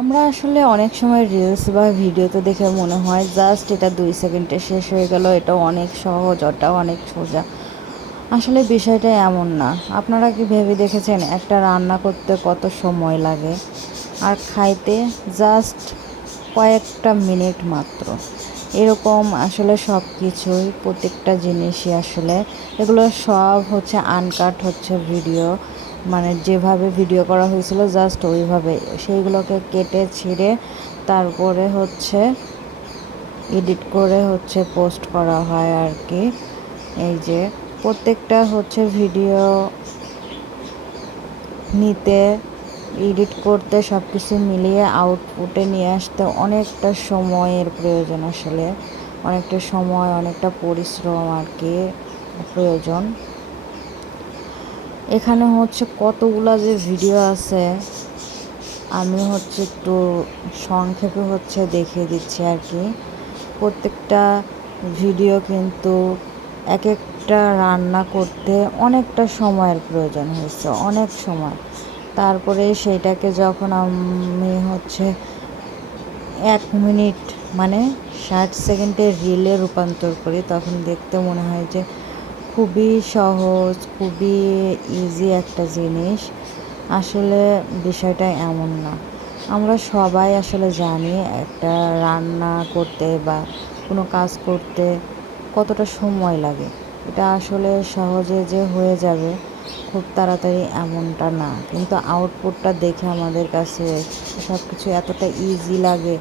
আমরা আসলে অনেক সময় রিলস বা ভিডিওতে দেখে মনে হয় জাস্ট এটা 2 সেকেন্ডে শেষ হয়ে গেল, এটা অনেক সহজ, ওটাও অনেক সোজা। আসলে বিষয়টা এমন না। আপনারা কি ভেবে দেখেছেন একটা রান্না করতে কত সময় লাগে, আর খাইতে জাস্ট কয়েকটা মিনিট মাত্র। এরকম আসলে সব কিছুই, প্রত্যেকটা জিনিসই আসলে এগুলো সব হচ্ছে আনকাট হচ্ছে ভিডিও, মানে যেভাবে ভিডিও করা হয়েছিল জাস্ট ওইভাবে সেইগুলোকে কেটে ছিঁড়ে তারপরে হচ্ছে এডিট করে হচ্ছে পোস্ট করা হয় আর কি। এই যে প্রত্যেকটা হচ্ছে ভিডিও নিতে, এডিট করতে, সব কিছু মিলিয়ে আউটপুটে নিয়ে আসতে অনেকটা সময়ের প্রয়োজন। আসলে অনেকটা সময়, অনেকটা পরিশ্রম আর কি প্রয়োজন। এখানে হচ্ছে কতগুলা যে ভিডিও আছে, আমি হচ্ছে একটু সংক্ষেপে হচ্ছে দেখিয়ে দিচ্ছি আর কি। প্রত্যেকটা ভিডিও কিন্তু এক একটা রান্না করতে অনেকটা সময়ের প্রয়োজন হয়েছে, অনেক সময়। তারপরে সেইটাকে যখন আমি হচ্ছে 1 মিনিট মানে 60 সেকেন্ডের রিলে রূপান্তর করি, তখন দেখতে মনে হয় যে খুবই সহজ, খুবই ইজি একটা জিনিস। আসলে বিষয়টা এমন না। আমরা সবাই আসলে জানি একটা রান্না করতে বা কোনো কাজ করতে কতটা সময় লাগে। এটা আসলে সহজে যে হয়ে যাবে খুব তাড়াতাড়ি এমনটা না, কিন্তু আউটপুটটা দেখে আমাদের কাছে সব কিছু এতটা ইজি লাগে,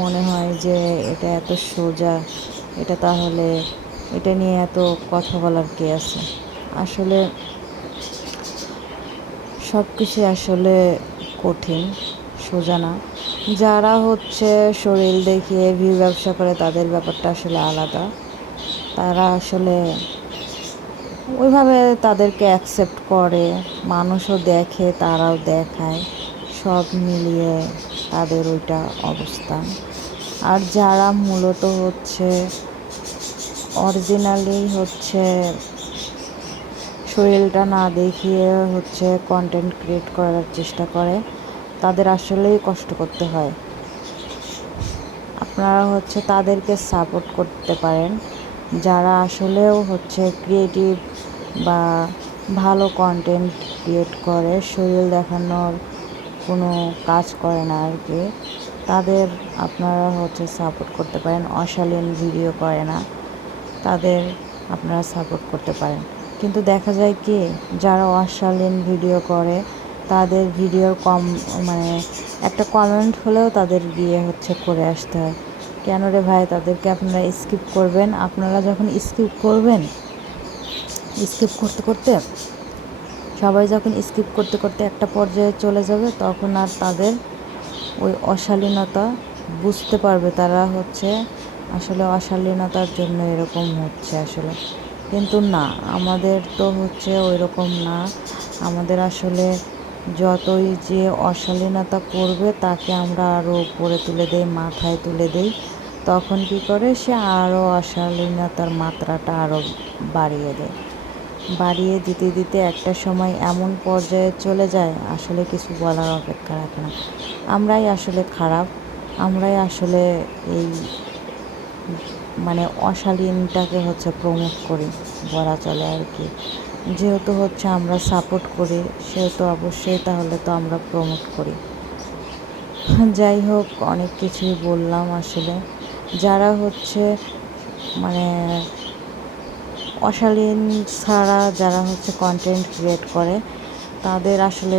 মনে হয় যে এটা এত সোজা, এটা তাহলে এটা নিয়ে এত কথা বলার কি আছে। আসলে সব কিছু আসলে কঠিন, সোজা না। যারা হচ্ছে শরীর দেখিয়ে ভিউ ব্যবসা করে তাদের ব্যাপারটা আসলে আলাদা। তারা আসলে ওইভাবে তাদেরকে অ্যাকসেপ্ট করে, মানুষও দেখে, তারাও দেখায়, সব মিলিয়ে তাদের ওইটা অবস্থান। আর যারা মূলত হচ্ছে অরিজিনালি হচ্ছে শরীরটা না দেখিয়ে হচ্ছে কন্টেন্ট ক্রিয়েট করার চেষ্টা করে, তাদের আসলেই কষ্ট করতে হয়। আপনারা হচ্ছে তাদেরকে সাপোর্ট করতে পারেন, যারা আসলেও হচ্ছে ক্রিয়েটিভ বা ভালো কন্টেন্ট ক্রিয়েট করে, শরীর দেখানোর কোনো কাজ করে না আর কি। তাদের আপনারা হচ্ছে সাপোর্ট করতে পারেন। অশালীন ভিডিও করে না, তাদের আপনারা সাপোর্ট করতে পারেন। কিন্তু দেখা যায় কি, যারা অশালীন ভিডিও করে তাদের ভিডিওর মানে একটা কমেন্ট হলেও তাদের গিয়ে হচ্ছে করে আসতে হয়। কেন রে ভাই, তাদেরকে আপনারা স্কিপ করবেন। আপনারা যখন স্কিপ করবেন, স্কিপ করতে করতে সবাই যখন স্কিপ করতে করতে একটা পর্যায়ে চলে যাবে, তখন আর তাদের ওই অশালীনতা বুঝতে পারবে, তারা হচ্ছে আসলে অশালীনতার জন্য এরকম হচ্ছে আসলে। কিন্তু না, আমাদের তো হচ্ছে ওই রকম না। আমাদের আসলে যতই যে অশালীনতা করবে তাকে আমরা আরও উপরে তুলে দেই, মাথায় তুলে দেই। তখন কী করে, সে আরও অশালীনতার মাত্রাটা আরও বাড়িয়ে দেয়। বাড়িয়ে দিতে দিতে একটা সময় এমন পর্যায়ে চলে যায়, আসলে কিছু বলার অপেক্ষা রাখে না। আমরাই আসলে খারাপ, আমরাই আসলে এই মানে অশালীনটাকে হচ্ছে প্রমোট করি বলা চলে আর কি। যেহেতু হচ্ছে আমরা সাপোর্ট করি, সেহেতু অবশ্যই তাহলে তো আমরা প্রমোট করি। যাই হোক, অনেক কিছুই বললাম আসলে। যারা হচ্ছে মানে অশালীন ছাড়া যারা হচ্ছে কন্টেন্ট ক্রিয়েট করে, তাদের আসলে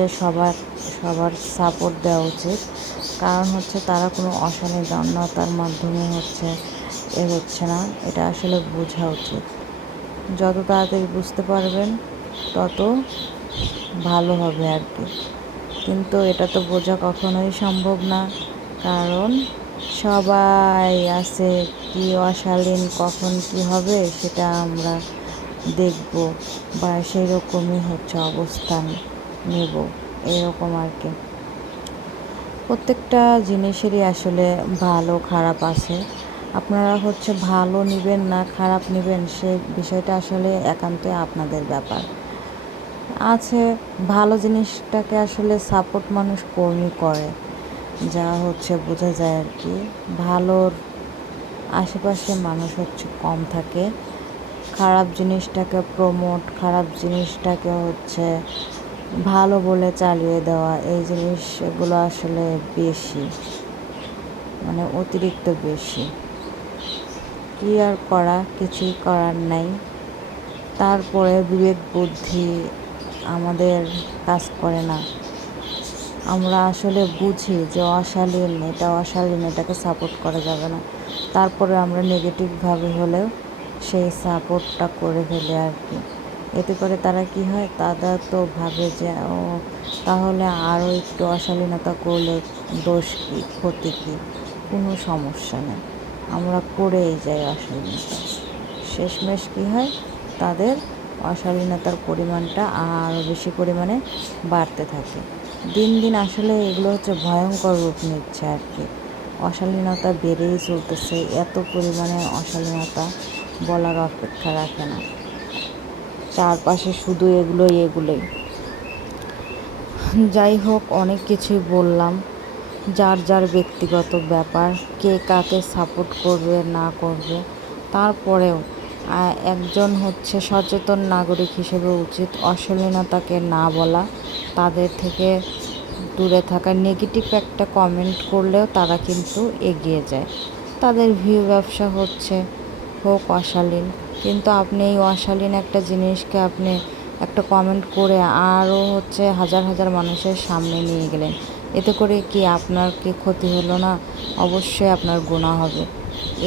সবার সাপোর্ট দেওয়া উচিত। কারণ হচ্ছে তারা কোনো অশালীনতার মাধ্যমে হচ্ছে হচ্ছে না, এটা আসলে বোঝা উচিত। যত তাড়াতাড়ি বুঝতে পারবেন তত ভালো হবে আর কি। কিন্তু এটা তো বোঝা কখনোই সম্ভব না, কারণ সবাই আছে। কি অশালীন কখন কি হবে সেটা আমরা দেখব, বা সেই রকমই হচ্ছে অবস্থান নেব, এরকম আর কি। প্রত্যেকটা জিনিসেরই আসলে ভালো খারাপ আছে। আপনারা হচ্ছে ভালো নেবেন না খারাপ নেবেন, সে বিষয়টা আসলে একান্তই আপনাদের ব্যাপার। আছে ভালো জিনিসটাকে আসলে সাপোর্ট মানুষ কমই করে, যা হচ্ছে বোঝা যায় আর কি। ভালোর আশেপাশে মানুষ হচ্ছে কম থাকে, খারাপ জিনিসটাকে প্রমোট, খারাপ জিনিসটাকে হচ্ছে ভালো বলে চালিয়ে দেওয়া, এই জিনিসগুলো আসলে বেশি, মানে অতিরিক্ত বেশি। কি আর করা, কিছুই করার নাই। তারপরে বিবেক বুদ্ধি আমাদের কাজ করে না। আমরা আসলে বুঝি যে অশালীন, এটা অশালীন, এটাকে সাপোর্ট করা যাবে না, তারপরে আমরা নেগেটিভভাবে হলেও সেই সাপোর্টটা করে ফেলি আর কি। এতে করে তারা কি হয়, তারা তো ভাবে যে ও তাহলে আরও একটু অশালীনতা করলে দোষ কী, ক্ষতি কী, কোনো সমস্যা নেই, আমরা করেই যাই অশালীনতা। শেষমেশ কী হয়, তাদের অশালীনতার পরিমাণটা আরও বেশি পরিমাণে বাড়তে থাকে। দিন দিন আসলে এগুলো হচ্ছে ভয়ঙ্কর রূপ নিচ্ছে আর কি। অশালীনতা বেড়েই চলতেছে, এত পরিমাণে অশালীনতা বলার অপেক্ষা রাখে না। চারপাশে শুধু এগুলোই। যাই হোক, অনেক কিছুই বললাম, যার যার ব্যক্তিগত ব্যাপার, কে কাকে সাপোর্ট করবে না করবে। তারপরেও একজন হচ্ছে সচেতন নাগরিক হিসেবে উচিত অশালীনতাকে না বলা, তাদের থেকে দূরে থাকা। নেগেটিভ একটা কমেন্ট করলেও তারা কিন্তু এগিয়ে যায়, তাদের ভিউ ব্যবসা হচ্ছে, হোক অশালীন। কিন্তু আপনি এই অশালীন একটা জিনিসকে আপনি একটা কমেন্ট করে আরও হচ্ছে হাজার হাজার মানুষের সামনে নিয়ে গেলেন, এতে করে কি আপনার কি ক্ষতি হলো না? অবশ্যই আপনার গুনাহ হবে।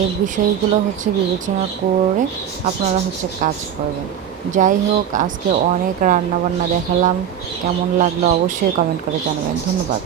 এই বিষয়গুলো হচ্ছে বিবেচনা করে আপনারা হচ্ছে কাজ করবেন। যাই হোক, আজকে অনেক রান্নাবান্না দেখালাম, কেমন লাগলো অবশ্যই কমেন্ট করে জানাবেন। ধন্যবাদ।